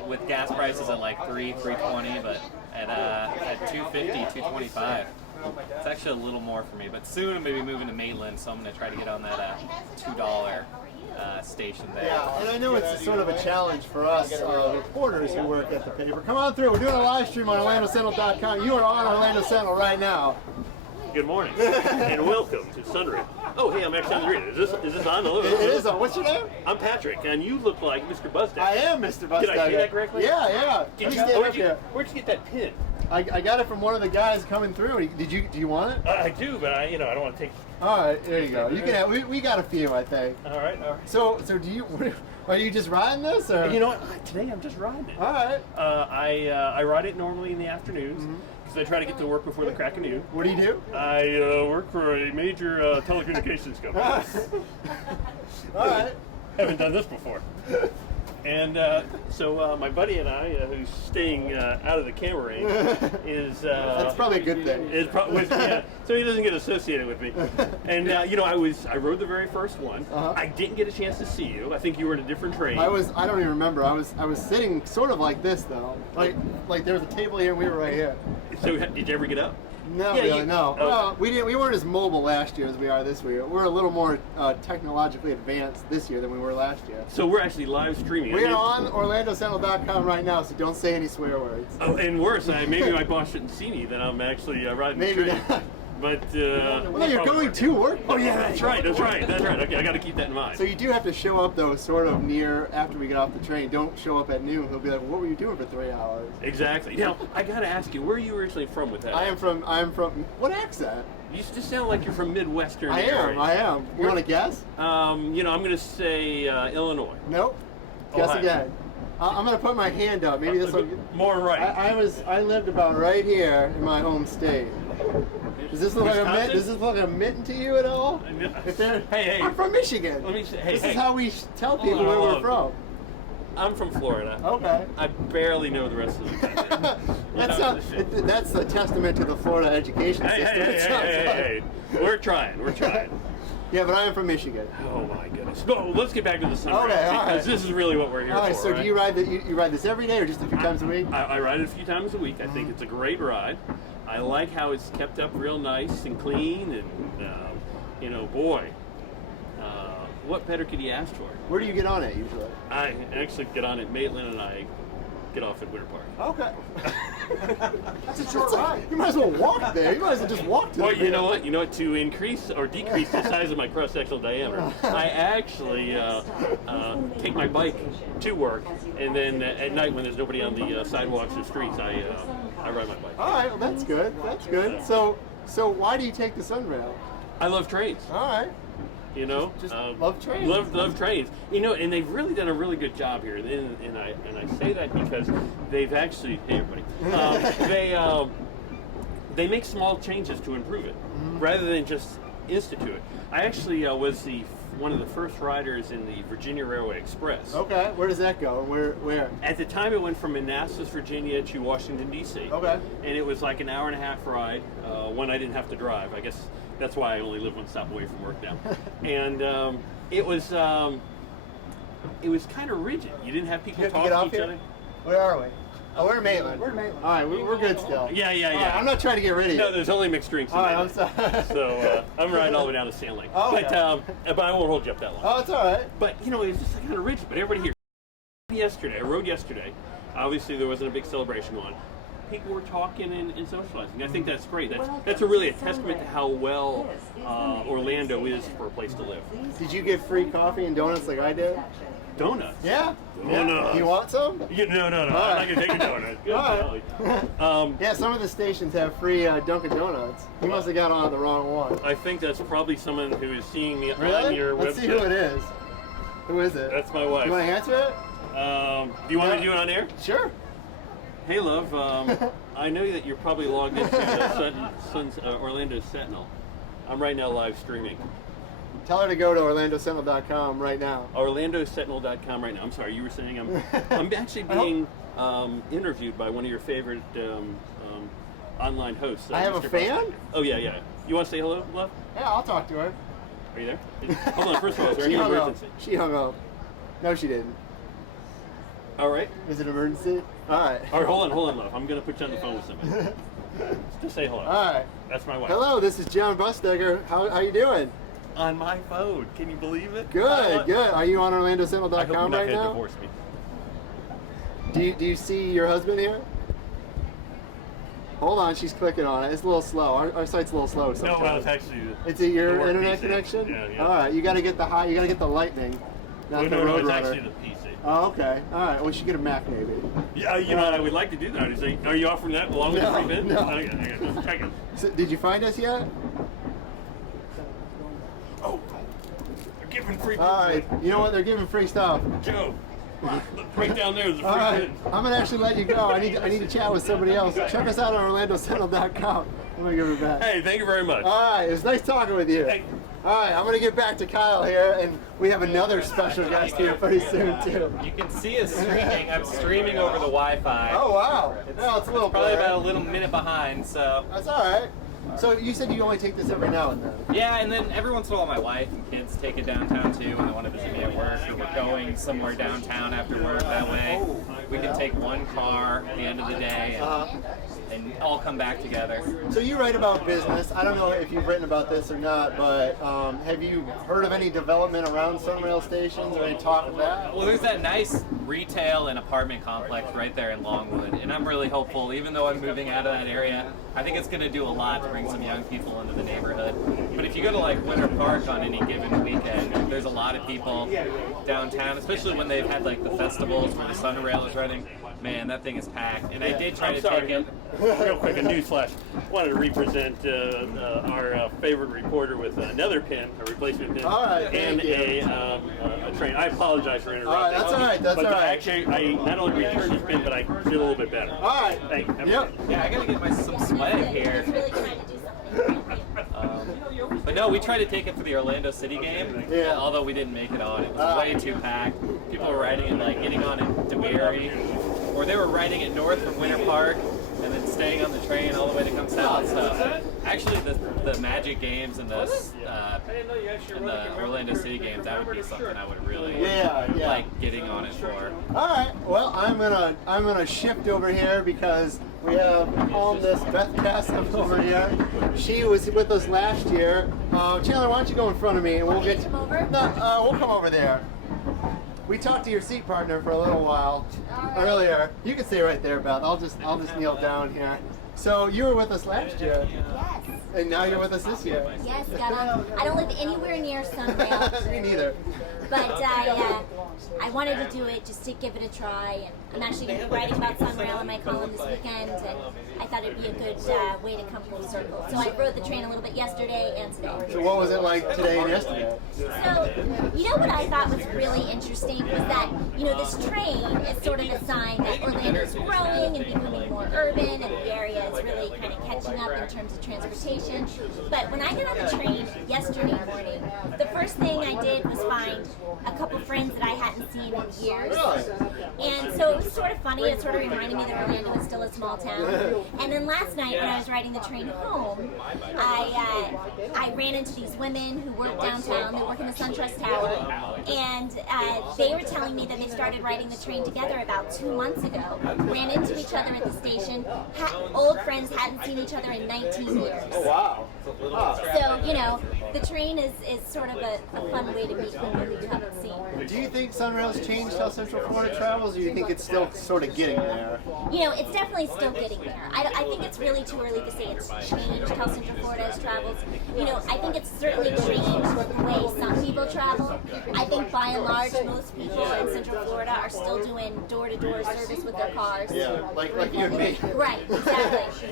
with gas prices at like $3.20, but at $2.50, $2.25. It's actually a little more for me, but soon I'm going to be moving to Maitland, so I'm going to try to get on that $2 station there. Yeah, and I know it's sort of a challenge for us reporters who work at the paper. Come on through. We're doing a live stream on OrlandoSentinel.com. You are on Orlando Sentinel right now. Good morning, and welcome to SunRail. Oh, hey, I'm actually on the radio. Is this on? Hello? It is on. What's your name? I'm Patrick, and you look like Mr. Buzzdag. I am Mr. Buzzdag. Did I say that correctly? Yeah. Where'd you get that pin? I got it from one of the guys coming through. Do you want it? I do, but I don't want to take. All right, there you go. You can have. We got a few, I think. All right. So do you? Are you just riding this, or? You know what? Today I'm just riding it. All right. I ride it normally in the afternoons. I try to get to work before the crack of noon. What do you do? I work for a major telecommunications company. All right. Haven't done this before. And so my buddy and I, who's staying out of the camera range, is... That's probably a good thing. Yeah, so he doesn't get associated with me. And I rode the very first one. I didn't get a chance to see you. I think you were in a different train. I don't even remember. I was sitting sort of like this though. Like there was a table here and we were right here. So did you ever get up? No, really, no. Well, we weren't as mobile last year as we are this year. We're a little more technologically advanced this year than we were last year. So we're actually live streaming. We're on OrlandoSentinel.com right now, so don't say any swear words. Oh, and worse, maybe my boss shouldn't see me that I'm actually riding the train. Maybe not. But well, you're going to work. Oh yeah, that's right. Okay, I got to keep that in mind. So you do have to show up though, sort of near after we get off the train. Don't show up at noon. He'll be like, "What were you doing for 3 hours?" Exactly. Now I got to ask you, where are you originally from with that? I am from. What accent? You just sound like you're from Midwestern. I am. You want to guess? I'm going to say Illinois. Nope. Guess again. I'm going to put my hand up. Maybe this will. More right. I lived about right here in my home state. Does this look like a mitten to you at all? Hey! I'm from Michigan. Let me say, this is how we tell people where we're from. I'm from Florida. Okay. I barely know the rest of the country. That's a testament to the Florida education system. Hey! We're trying. Yeah, but I am from Michigan. Oh my goodness. No, let's get back to the SunRail because this is really what we're here for. All right. So do you ride you ride this every day or just a few times a week? I ride it a few times a week. I think it's a great ride. I like how it's kept up real nice and clean, and boy, what better could you ask for? Where do you get on it usually? I actually get on at Maitland, and I get off at Winter Park. Okay. That's a short ride. You might as well walk there. You might as well just walk to. Well, you know what? To increase or decrease the size of my cross-sectional diameter, I actually take my bike to work, and then at night when there's nobody on the sidewalks or streets, I ride my bike. All right. Well, that's good. That's good. So why do you take the SunRail? I love trains. All right. Just love trains. Love trains. And they've really done a really good job here. And I say that because they've actually, hey everybody, they make small changes to improve it, rather than just institute it. I actually was one of the first riders in the Virginia Railway Express. Okay, where does that go? Where? At the time, it went from Manassas, Virginia to Washington, D.C. Okay. And it was like an hour and a half ride when I didn't have to drive. I guess that's why I only live one stop away from work now. And it was kind of rigid. You didn't have people talk to each other. Where are we? Oh, we're in Maitland. We're in Maitland. All right, we're good still. Yeah. Right, I'm not trying to get rid of you. No, there's only mixed drinks in all there. right, I'm sorry. So I'm riding all the way down to Sand Lake. Oh, okay. But I won't hold you up that long. Oh, it's all right. But, it's just kind of rigid. But everybody here, I rode yesterday. Obviously, there wasn't a big celebration on. People were talking and socializing. I think that's great. That's really a testament to how well Orlando is for a place to live. Did you get free coffee and donuts like I did? Donuts? Yeah. Donuts. You want some? No. I'm not going to take a donut. Good. Yeah, some of the stations have free Dunkin' Donuts. You must have got on the wrong one. I think that's probably someone who is seeing me on your website. Let's see who it is. Who is it? That's my wife. You want to answer it? Do you want me to do it on air? Sure. Hey, love. I know that you're probably logged into the Orlando Sentinel. I'm right now live streaming. Tell her to go to OrlandoSentinel.com right now. OrlandoSentinel.com right now. I'm sorry, you were saying I'm actually being interviewed by one of your favorite online hosts. I have a fan? Oh, yeah. You want to say hello, love? Yeah, I'll talk to her. Are you there? Hold on, first of all, is there any emergency? She hung up. No, she didn't. All right. Is it an emergency? All right. All right, hold on, love. I'm going to put you on the phone with somebody. Just say hello. All right. That's my wife. Hello, this is John Bustegger. How you doing? On my phone. Can you believe it? Good. Are you on OrlandoSentinel.com I hope you're not right gonna now? divorce me. Do you see your husband here? Hold on, she's clicking on it. It's a little slow. Our site's a little slow sometimes. No, well, it's actually. It's your the internet PC. connection? Yeah. All right, you got to get the high. You got to get the Lightning, not the No, it's Roadrunner. actually the PC. Oh, okay. All right. Well, you should get a Mac maybe. Yeah, you know, I would like to do that. Are you offering that along with the free bin? No. Okay, check it. So, did you find us yet? Oh, they're giving free bins. All right. You know what? They're giving free stuff. Joe, right down there is a free All right. bin. I'm gonna actually let you go. I need to chat with somebody else. Check us out on OrlandoSentinel.com. I'm gonna give it back. Hey, thank you very much. All right. It was nice talking with you. Hey. All right. I'm gonna get back to Kyle here, and we have another special guest here pretty soon too. You can see us streaming. I'm streaming over the Wi-Fi. Oh wow. No, it's a little Probably blurry. about a little minute behind, so. That's all right. So you said you only take this every now and then. Yeah, and then every once in a while my wife and kids take it downtown too when they want to visit me at work, or we're going somewhere downtown after work. That way we can take one car at the end of the day and all come back together. So you write about business. I don't know if you've written about this or not, but have you heard of any development around SunRail stations or any talk of that? Well, there's that nice retail and apartment complex right there in Longwood, and I'm really hopeful, even though I'm moving out of that area, I think it's going to do a lot to bring some young people into the neighborhood. But if you go to like Winter Park on any given weekend, there's a lot of people downtown, especially when they've had like the festivals where the SunRail is running. Man, that thing is packed. And I did try to take it. Real quick, a newsflash. I wanted to represent our favorite reporter with another pin, a replacement pin, All right, and a train. I apologize for interrupting. All right, that's all right. That's but all right. Actually, I not only returned this pin, but I did a little bit better. All right. Thank you. Yep. Yeah, I gotta get some swag here. But no, we tried to take it for the Orlando City game. Yeah. Although we didn't make it on, it was way too packed. People were riding it, like getting on in DeBary, or they were riding it north from Winter Park and then staying on the train all the way to come south. So actually, the Magic games and the Orlando City games, that would be something I would really like getting on it for. All right. Well, I'm gonna shift over here because we have Columnist Beth Cassim over here. She was with us last year. Chandler, why don't you go in front of me and we'll get. No, we'll come over there. We talked to your seat partner for a little while earlier. You can stay right there, Beth. I'll just kneel down here. So you were with us last year. Yes. And now you're with us this year. Yes, got on. I don't live anywhere near SunRail. Me neither. But I wanted to do it just to give it a try. And I'm actually going to be writing about SunRail in my column this weekend, and I thought it'd be a good way to come full circle. So I rode the train a little bit yesterday and today. So what was it like today and yesterday? So, you know what I thought was really interesting was that, this train is sort of a sign that Orlando's growing and becoming more urban, and the area is really kind of catching up in terms of transportation. But when I got on the train yesterday morning, the first thing I did was find a couple friends that I hadn't seen in years. And so it was sort of funny. It sort of reminded me that Orlando is still a small town. And then last night when I was riding the train home, I ran into these women who work downtown. They work in the SunTrust Tower. And they were telling me that they started riding the train together about 2 months ago. Ran into each other at the station. Old friends hadn't seen each other in 19 years. Oh, wow. So, the train is sort of a fun way to meet people who you haven't seen. Do you think SunRail's changed how Central Florida travels, or do you think it's still sort of getting there? It's definitely still getting there. I think it's really too early to say it's changed how Central Florida has traveled. I think it's certainly changed the way some people travel. I think by and large, most people in Central Florida are still doing door-to-door service with their cars. Yeah, like you and me. Right, exactly.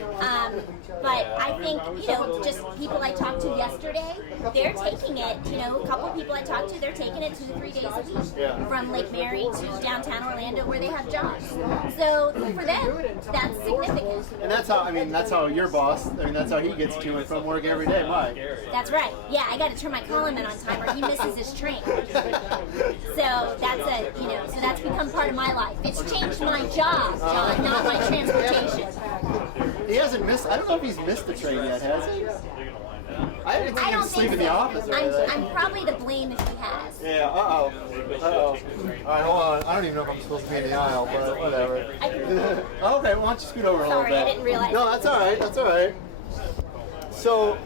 But I think, just people I talked to yesterday they're taking it, a couple people I talked to, they're taking it 2 to 3 days a week from Lake Mary to downtown Orlando where they have jobs. So for them, that's significant. And that's how your boss, that's how he gets to and from work every day, Mike. That's right. Yeah, I got to turn my column in on time or he misses his train. So that's become part of my life. It's changed my job, John, not my transportation. He hasn't missed, I don't know if he's missed the train yet, has he? I didn't think he was sleeping in the office. I'm probably to blame if he has. Yeah, uh-oh. All right, hold on. I don't even know if I'm supposed to be in the aisle, but whatever. Okay, why don't you scoot over a little bit? Sorry, I didn't realize. No, that's all right. That's all right. So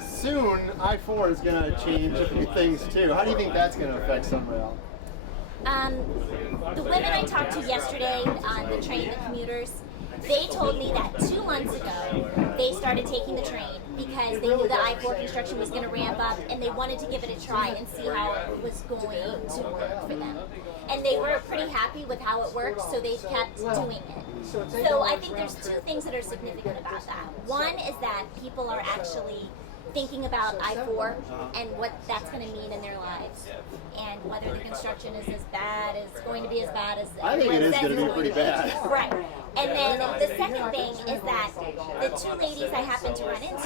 soon I-4 is going to change a few things too. How do you think that's going to affect SunRail? The women I talked to yesterday on the train, the commuters, they told me that 2 months ago they started taking the train because they knew the I-4 construction was going to ramp up and they wanted to give it a try and see how it was going to work for them. And they were pretty happy with how it worked, so they kept doing it. So I think there's 2 things that are significant about that. One is that people are actually thinking about I-4 and what that's going to mean in their lives, and whether the construction is going to be as bad as I think it is going to be pretty bad. Right. And then the second thing is that the 2 ladies I happened to run into,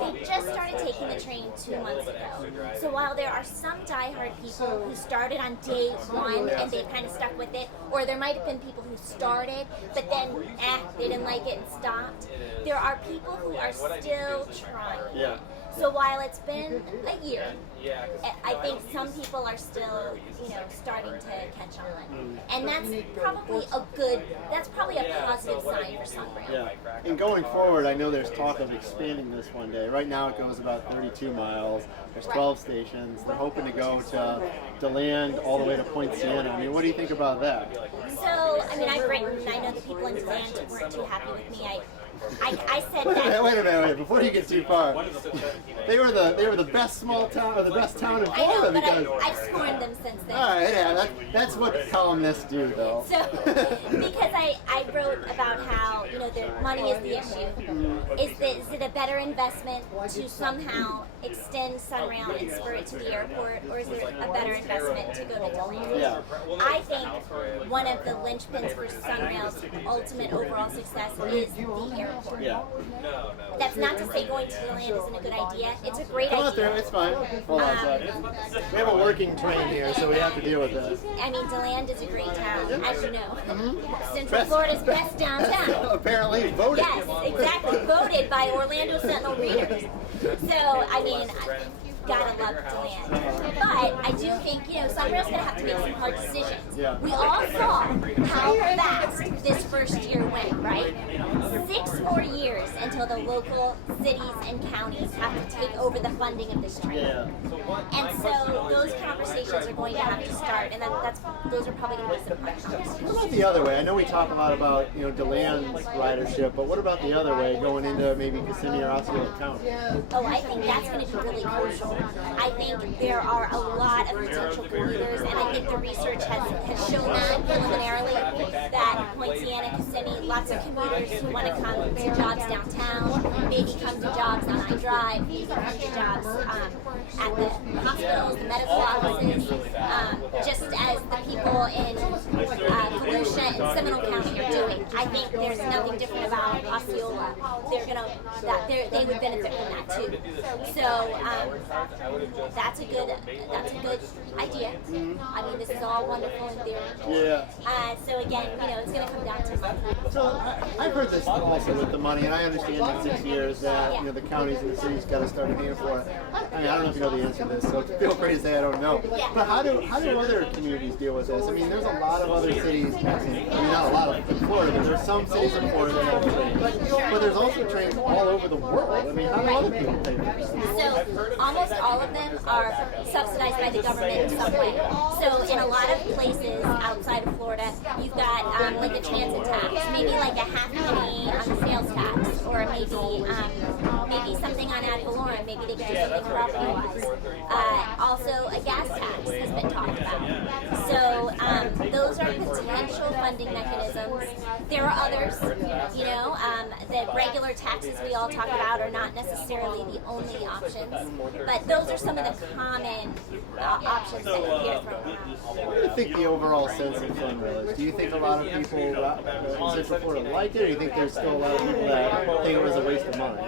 they just started taking the train 2 months ago. So while there are some diehard people who started on day 1 and they've kind of stuck with it, or there might have been people who started but then they didn't like it and stopped, there are people who are still trying. Yeah. So while it's been a year, I think some people are still, starting to catch on. And that's probably a positive sign for SunRail. Yeah. And going forward, I know there's talk of expanding this one day. Right now it goes about 32 miles. There's 12 stations. They're hoping to go to DeLand all the way to Point Siena. I mean, what do you think about that? So, I've written, I know the people in DeLand weren't too happy with me. I said that. Wait a minute. Before you get too far, they were the best small town or the best town in Florida. I know, but I've scorned them since then. All right, yeah, that's what columnists do, though. So, because I wrote about how the money is the issue. Is it a better investment to somehow extend SunRail and spur it to the airport, or is it a better investment to go to DeLand? Yeah. I think one of the linchpins for SunRail's ultimate overall success is the airport. Yeah. That's not to say going to DeLand isn't a good idea. It's a great Come idea. out there, it's fine. Hold on a second. We have a working train here, so we have to deal with this. DeLand is a great town, as you know. Central Florida's best downtown. Apparently voted. Yes, exactly. Voted by Orlando Sentinel readers. So, gotta love DeLand. But I do think, SunRail's gonna have to make some hard decisions. Yeah. We all saw how fast this first year went, right? 6 more years until the local cities and counties have to take over the funding of this train. Yeah. And so those conversations are going to have to start, and those are probably going to be some hard conversations. What about the other way? I know we talk a lot about DeLand's ridership, but what about the other way, going into maybe Kissimmee or Osceola County? Oh, I think that's going to be really crucial. I think there are a lot of potential commuters, and I think the research has shown that preliminarily, that Point Siena, Kissimmee, lots of commuters who want to come to jobs downtown, maybe come to jobs on iDrive, maybe come to jobs at the hospitals, the medical offices, just as the people in Volusia and Seminole County are doing. I think there's nothing different about Osceola. They would benefit from that too. So that's a good idea. This is all wonderful in theory. Yeah. So again, it's going to come down to money. So I've heard this also with the money, and I understand in 6 years that the counties and the cities got to start paying for it. I don't know if you know the answer to this, so feel free to say I don't know. But how do other communities deal with this? There's a lot of other cities. Not a lot of in Florida, but there's some cities in Florida that have trains. But there's also trains all over the world. How do other people pay for this? So almost all of them are subsidized by the government in some way. So in a lot of places outside of Florida, you've got like a transit tax, maybe like a half penny on the sales tax, or maybe something on ad valorem. Maybe they can do something property-wise. Also, a gas tax has been talked about. So those are potential funding mechanisms. There are others, that regular taxis we all talk about are not necessarily the only options, but those are some of the common options that you hear from them. What do you think the overall sense of SunRail is? Do you think a lot of people in Central Florida like it, or do you think there's still a lot of people that think it was a waste of money?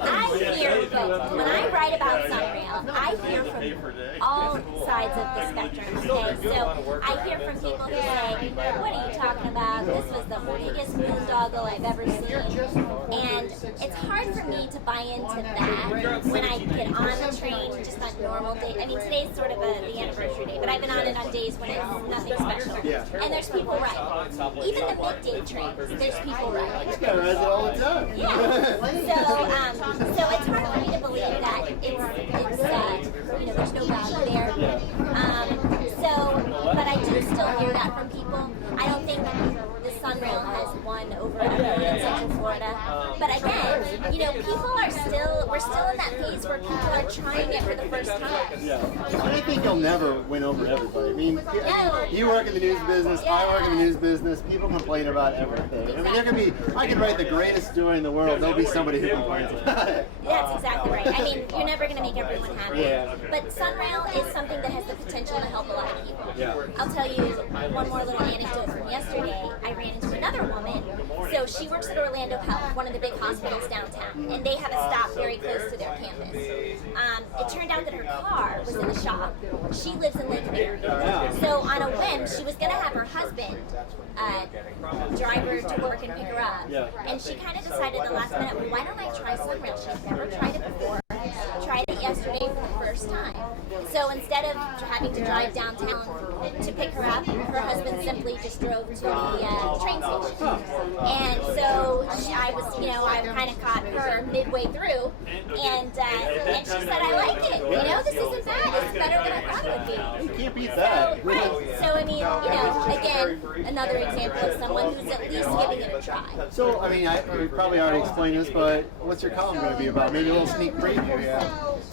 I hear both. When I write about SunRail, I hear from all sides of the spectrum. Okay, so I hear from people who say, "What are you talking about? This was the biggest boondoggle I've ever seen," and it's hard for me to buy into that when I get on the train just on normal days. I mean, today's sort of the anniversary day, but I've been on it on days when it's nothing special. Yeah. And there's people riding. Even the midday trains, there's people riding. Yeah, I ride it all the time. Yeah. So it's hard for me to believe that it's there's no value there. But I do still hear that from people. I don't think the SunRail has won over everyone in Central Florida. But again, we're still in that phase where people are trying it for the first time. Yeah. And I think you'll never win over everybody. I mean, you work in the news business, I work in the news business, people complain about everything. I mean, I can write the greatest story in the world, there'll be somebody who complains about it. That's exactly right. I mean, you're never going to make everyone happy. Yeah. But SunRail is something that has the potential to help a lot of people. Yeah. I'll tell you one more little anecdote from yesterday. I ran into another woman. So she works at Orlando Health, one of the big hospitals downtown, and they have a stop very close to their campus. It turned out that her car was in the shop. She lives in Lake Erie. So on a whim, she was going to have her husband drive her to work and pick her up. And she kind of decided at the last minute, well, why don't I try SunRail? She's never tried it before. Tried it yesterday for the first time. So instead of having to drive downtown to pick her up, her husband simply just drove to the train station. And so I kind of caught her midway through, and she said, I like it. This isn't bad. It's better than I thought it would be. You can't beat that. So, right. So, I mean, again, another example of someone who's at least giving it a try. So, I mean, we probably already explained this, but what's your column going to be about? Maybe a little sneak preview, yeah.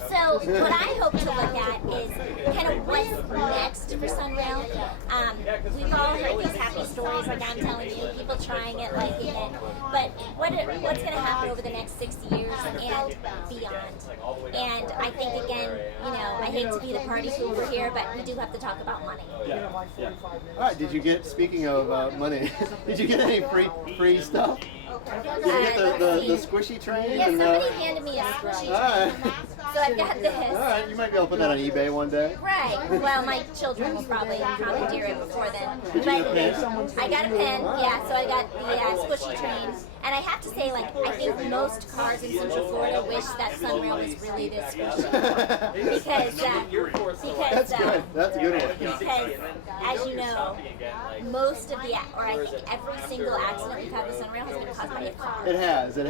So what I hope to look at is kind of what's next for SunRail. We've all heard these happy stories, like I'm telling you, people trying it, liking it. But what's going to happen over the next 60 years and beyond? And I think, again, I hate to be the party pooper here, but we do have to talk about money. Yeah. All right. Speaking of money, did you get any free stuff? Did you get the squishy train? Yeah, somebody handed me a squishy train. So I've got this. All right, you might be able to put that on eBay one day. Right. Well, my children will probably commandeer it before then. Did you get a pen? I got a pen, yeah, so I got the squishy train. And I have to say, I think most cars in Central Florida wish that SunRail was really this squishy. because That's good. That's a good one. Because, as you know, most of I think every single accident we've had with SunRail has been caused by a car. It has. And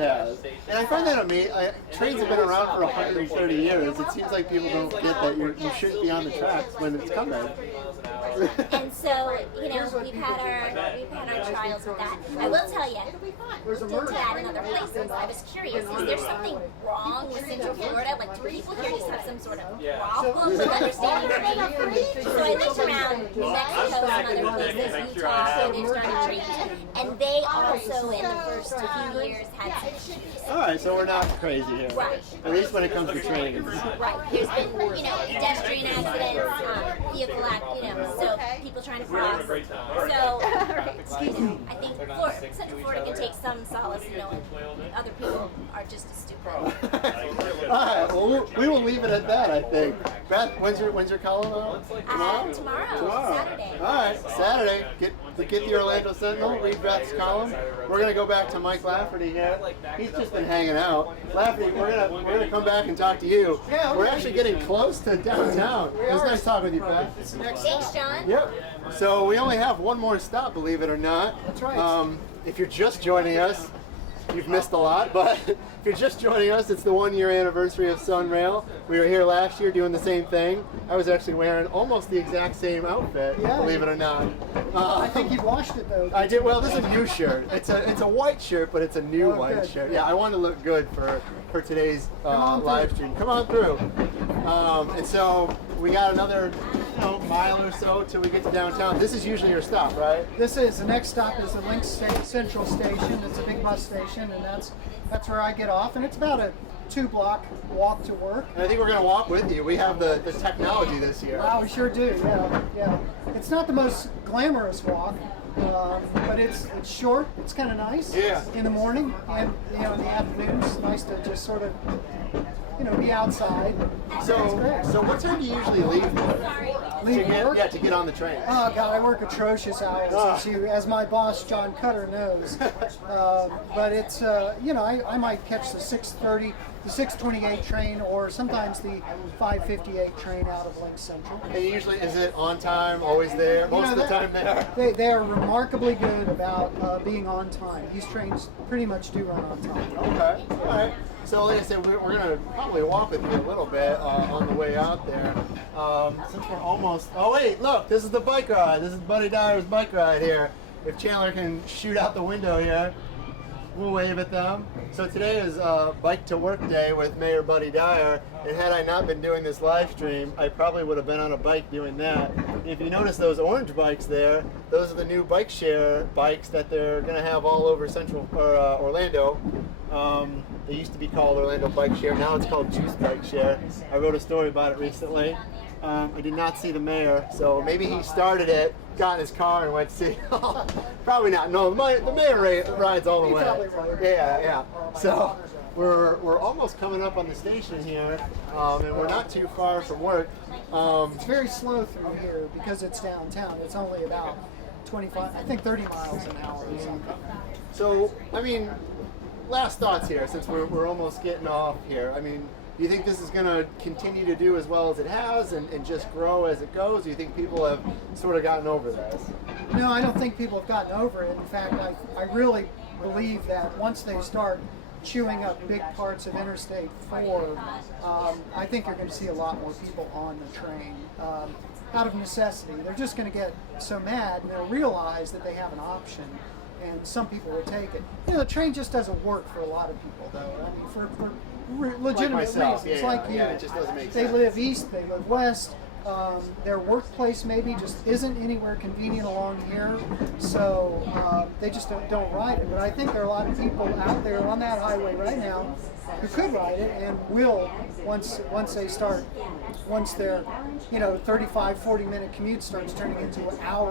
I find that amazing. Trains have been around for 130 years. It seems like people don't get that you shouldn't be on the tracks when it's coming. And so, we've had our trials with that. I will tell you, looked into that in other places. I was curious, is there something wrong with Central Florida? Like, do people here just have some sort of problem with understanding trains? So I looked around New Mexico and other places, Utah, where they've started trains, and they also, in the first few years, had some issues. All right, so we're not crazy here. Right. At least when it comes to trains. Right. There's been, pedestrian accidents, vehicle so people trying to cross. So, excuse me, I think Central Florida can take some solace in knowing other people are just as stupid. All right, well, we will leave it at that, I think. Beth, when's your column out? Tomorrow. Saturday. All right, Saturday. Get the Orlando Sentinel, read Beth's column. We're going to go back to Mike Lafferty here. He's just been hanging out. Lafferty, we're gonna come back and talk to you. Yeah, we're actually getting close to downtown. It was nice talking with you, Beth. Thanks, John. Yep. So we only have one more stop, believe it or not. That's right. If you're just joining us, you've missed a lot, but if you're just joining us, it's the 1-year anniversary of SunRail. We were here last year doing the same thing. I was actually wearing almost the exact same outfit, believe it or not. I think you washed it though. I did. Well, this is a new shirt. It's a white shirt, but it's a new white shirt. Yeah, I want to look good for today's live stream. Come on through. And so we got another mile or so till we get to downtown. This is usually your stop, right? The next stop is the Lynx Central Station. It's a big bus station, and that's where I get off, and it's about a 2-block walk to work. And I think we're going to walk with you. We have the technology this year. Wow, we sure do. Yeah. It's not the most glamorous walk, but it's short. It's kind of nice. Yeah. In the morning and in the afternoon, it's nice to just sort of be outside. So what time do you usually leave work? Work? To get on the train. Oh God, I work atrocious hours, as my boss John Cutter knows. But it's I might catch the 6:30, the 6:28 train, or sometimes the 5:58 train out of Lynx Central. And usually, is it on time? Always there? Most of the time there. They are remarkably good about being on time. These trains pretty much do run on time. Okay. All right. So like I said, we're going to probably walk with you a little bit on the way out there. Since we're almost... Oh wait, look, this is the bike ride. This is Buddy Dyer's bike ride here. If Chandler can shoot out the window here, we'll wave at them. So today is Bike to Work Day with Mayor Buddy Dyer. And had I not been doing this live stream, I probably would have been on a bike doing that. If you notice those orange bikes there, those are the new bike share bikes that they're going to have all over Orlando. They used to be called Orlando Bike Share. Now it's called Juice Bike Share. I wrote a story about it recently. I did not see the mayor, so maybe he started it, got in his car, and went to City Hall. Probably not. No, the mayor rides all the way. Yeah. So we're almost coming up on the station here, and we're not too far from work. It's very slow through here because it's downtown. It's only about 25, I think 30 miles an hour or something. So, I mean, last thoughts here, since we're almost getting off here. I mean, do you think this is going to continue to do as well as it has and just grow as it goes? Do you think people have sort of gotten over this? No, I don't think people have gotten over it. In fact, I really believe that once they start chewing up big parts of Interstate 4, I think you're going to see a lot more people on the train out of necessity. They're just going to get so mad and they'll realize that they have an option. And some people will take it. The train just doesn't work for a lot of people, though. I mean, for legitimate reasons, like you. It just doesn't make sense. They live east, they live west. Their workplace maybe just isn't anywhere convenient along here, so they just don't ride it. But I think there are a lot of people out there on that highway right now who could ride it and will once their 35, 40-minute commute starts turning into an hour